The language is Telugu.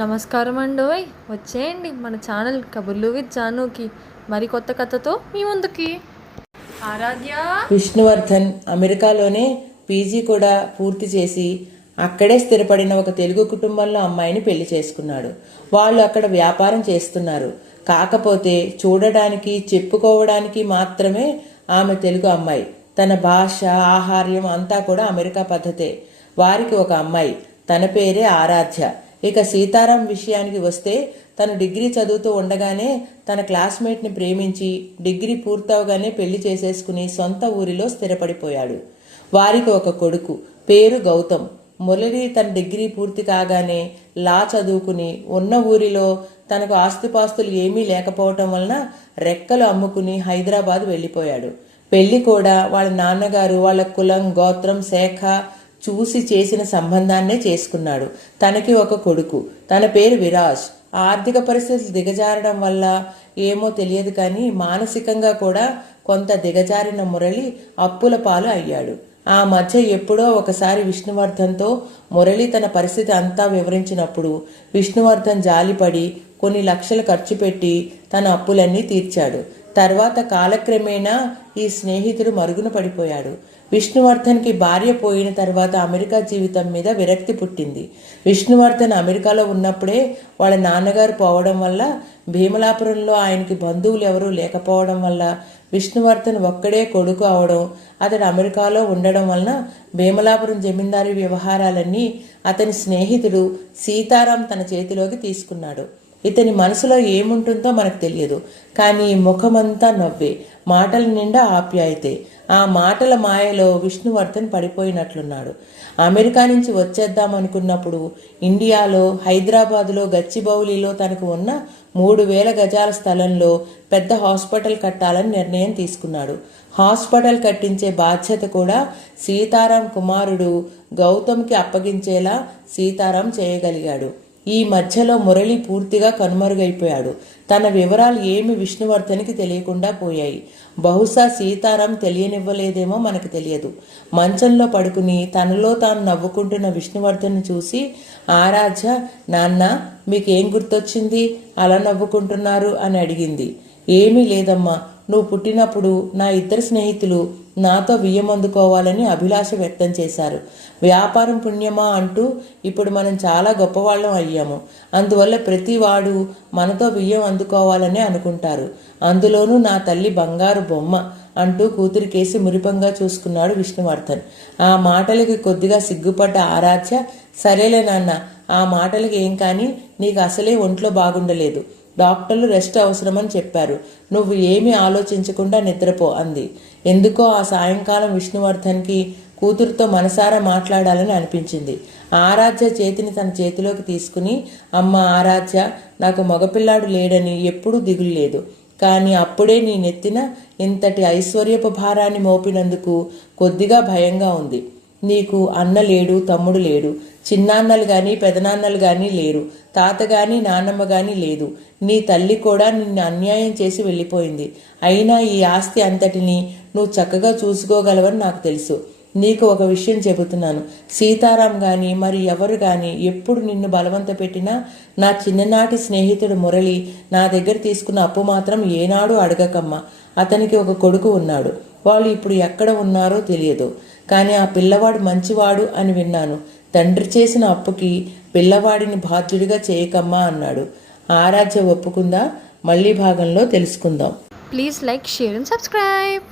నమస్కారం అండోయ్, వచ్చేయండి మన ఛానల్ కబుర్లు విత్ జానుకి మరి కొత్త కథతో మీ ముందుకి. ఆరాధ్య విష్ణువర్ధన్ అమెరికాలోనే పీజీ కూడా పూర్తి చేసి అక్కడే స్థిరపడిన ఒక తెలుగు కుటుంబంలో అమ్మాయిని పెళ్లి చేసుకున్నాడు. వాళ్ళు అక్కడ వ్యాపారం చేస్తున్నారు. కాకపోతే చూడడానికి చెప్పుకోవడానికి మాత్రమే ఆమె తెలుగు అమ్మాయి. తన భాష ఆహార్యం అంతా కూడా అమెరికా పద్ధతే. వారికి ఒక అమ్మాయి, తన పేరే ఆరాధ్య. ఇక సీతారాం విషయానికి వస్తే తను డిగ్రీ చదువుతూ ఉండగానే తన క్లాస్మేట్ని ప్రేమించి డిగ్రీ పూర్తవగానే పెళ్లి చేసేసుకుని సొంత ఊరిలో స్థిరపడిపోయాడు. వారికి ఒక కొడుకు, పేరు గౌతమ్. మురళి తన డిగ్రీ పూర్తి కాగానే లా చదువుకుని ఉన్న ఊరిలో తనకు ఆస్తిపాస్తులు ఏమీ లేకపోవటం వలన రెక్కలు అమ్ముకుని హైదరాబాద్ వెళ్ళిపోయాడు. పెళ్లి కూడా వాళ్ళ నాన్నగారు వాళ్ళ కులం గోత్రం శాఖ చూసి చేసిన సంబంధాన్నే చేసుకున్నాడు. తనకి ఒక కొడుకు, తన పేరు విరాజ్. ఆర్థిక పరిస్థితులు దిగజారడం వల్ల ఏమో తెలియదు కానీ మానసికంగా కూడా కొంత దిగజారిన మురళి అప్పుల పాలు అయ్యాడు. ఆ మధ్య ఎప్పుడో ఒకసారి విష్ణువర్ధన్తో మురళి తన పరిస్థితి అంతా వివరించినప్పుడు విష్ణువర్ధన్ జాలిపడి కొన్ని లక్షలు ఖర్చు పెట్టి తన అప్పులన్నీ తీర్చాడు. తర్వాత కాలక్రమేణా ఈ స్నేహితుడు మరుగున పడిపోయాడు. విష్ణువర్ధన్కి భార్య పోయిన తర్వాత అమెరికా జీవితం మీద విరక్తి పుట్టింది. విష్ణువర్ధన్ అమెరికాలో ఉన్నప్పుడే వాళ్ళ నాన్నగారు పోవడం వల్ల, భీమలాపురంలో ఆయనకి బంధువులు ఎవరూ లేకపోవడం వల్ల విష్ణువర్ధన్ ఒక్కడే కొడుకు అవడం, అతడు అమెరికాలో ఉండడం వలన భీమలాపురం జమీందారీ వ్యవహారాలన్నీ అతని స్నేహితుడు సీతారాం తన చేతిలోకి తీసుకున్నాడు. ఇతని మనసులో ఏముంటుందో మనకు తెలియదు, కానీ ముఖమంతా నవ్వే, మాటల నిండా ఆప్యాయతే. ఆ మాటల మాయలో విష్ణువర్ధన్ పడిపోయినట్లున్నాడు. అమెరికా నుంచి వచ్చేద్దామనుకున్నప్పుడు ఇండియాలో హైదరాబాదులో గచ్చిబౌలిలో తనకు ఉన్న 3,000 గజాల స్థలంలో పెద్ద హాస్పిటల్ కట్టాలని నిర్ణయం తీసుకున్నాడు. హాస్పిటల్ కట్టించే బాధ్యత కూడా సీతారాం కుమారుడు గౌతమ్కి అప్పగించేలా సీతారాం చేయగలిగాడు. ఈ మధ్యలో మురళి పూర్తిగా కనుమరుగైపోయాడు. తన వివరాలు ఏమి విష్ణువర్ధన్కి తెలియకుండా పోయాయి. బహుశా సీతారాం తెలియనివ్వలేదేమో మనకు తెలియదు. మంచంలో పడుకుని తనలో తాను నవ్వుకుంటున్న విష్ణువర్ధన్ చూసి ఆరాధ్య, నాన్న మీకేం గుర్తొచ్చింది, అలా నవ్వుకుంటున్నారు అని అడిగింది. ఏమీ లేదమ్మా, నువ్వు పుట్టినప్పుడు నా ఇద్దరు స్నేహితులు నాతో బియ్యం అందుకోవాలని అభిలాష వ్యక్తం చేశారు. వ్యాపారం పుణ్యమా అంటూ ఇప్పుడు మనం చాలా గొప్పవాళ్ళం అయ్యాము. అందువల్ల ప్రతి వాడు మనతో బియ్యం అందుకోవాలని అనుకుంటారు. అందులోనూ నా తల్లి బంగారు బొమ్మ అంటూ కూతురికేసి మురిపంగా చూసుకున్నాడు విష్ణువర్ధన్. ఆ మాటలకి కొద్దిగా సిగ్గుపడ్డ ఆరాధ్య, సరేలే నాన్న, ఆ మాటలకి ఏం కానీ, నీకు అసలే ఒంట్లో బాగుండలేదు, డాక్టర్లు రెస్ట్ అవసరమని చెప్పారు, నువ్వు ఏమీ ఆలోచించకుండా నిద్రపో అంది. ఎందుకో ఆ సాయంకాలం విష్ణువర్ధన్కి కూతురుతో మనసారా మాట్లాడాలని అనిపించింది. ఆరాధ్య చేతిని తన చేతిలోకి తీసుకుని, అమ్మ ఆరాధ్య, నాకు మగపిల్లాడు లేడని ఎప్పుడూ దిగులు లేదు, కానీ అప్పుడే నీ నెత్తిన ఇంతటి ఐశ్వర్యపు భారాన్ని మోపినందుకు కొద్దిగా భయంగా ఉంది. నీకు అన్న లేడు, తమ్ముడు లేడు, చిన్నాన్నలు కానీ పెదనాన్నలు కానీ లేరు, తాత కానీ నాన్నమ్మ కానీ లేదు. నీ తల్లి కూడా నిన్ను అన్యాయం చేసి వెళ్ళిపోయింది. అయినా ఈ ఆస్తి అంతటిని నువ్వు చక్కగా చూసుకోగలవని నాకు తెలుసు. నీకు ఒక విషయం చెబుతున్నాను, సీతారాం కానీ మరి ఎవరు కానీ ఎప్పుడు నిన్ను బలవంత పెట్టినా నా చిన్ననాటి స్నేహితుడు మురళి నా దగ్గర తీసుకున్న అప్పు మాత్రం ఏనాడు అడగకమ్మా. అతనికి ఒక కొడుకు ఉన్నాడు. వాళ్ళు ఇప్పుడు ఎక్కడ ఉన్నారో తెలియదు, కానీ ఆ పిల్లవాడు మంచివాడు అని విన్నాను. తండ్రి చేసిన అప్పుకి పిల్లవాడిని బాధ్యుడిగా చేయకమ్మా అన్నాడు. ఆరాధ్య ఒప్పుకుందా? మళ్ళీ భాగంలో తెలుసుకుందాం. Please like, share and subscribe.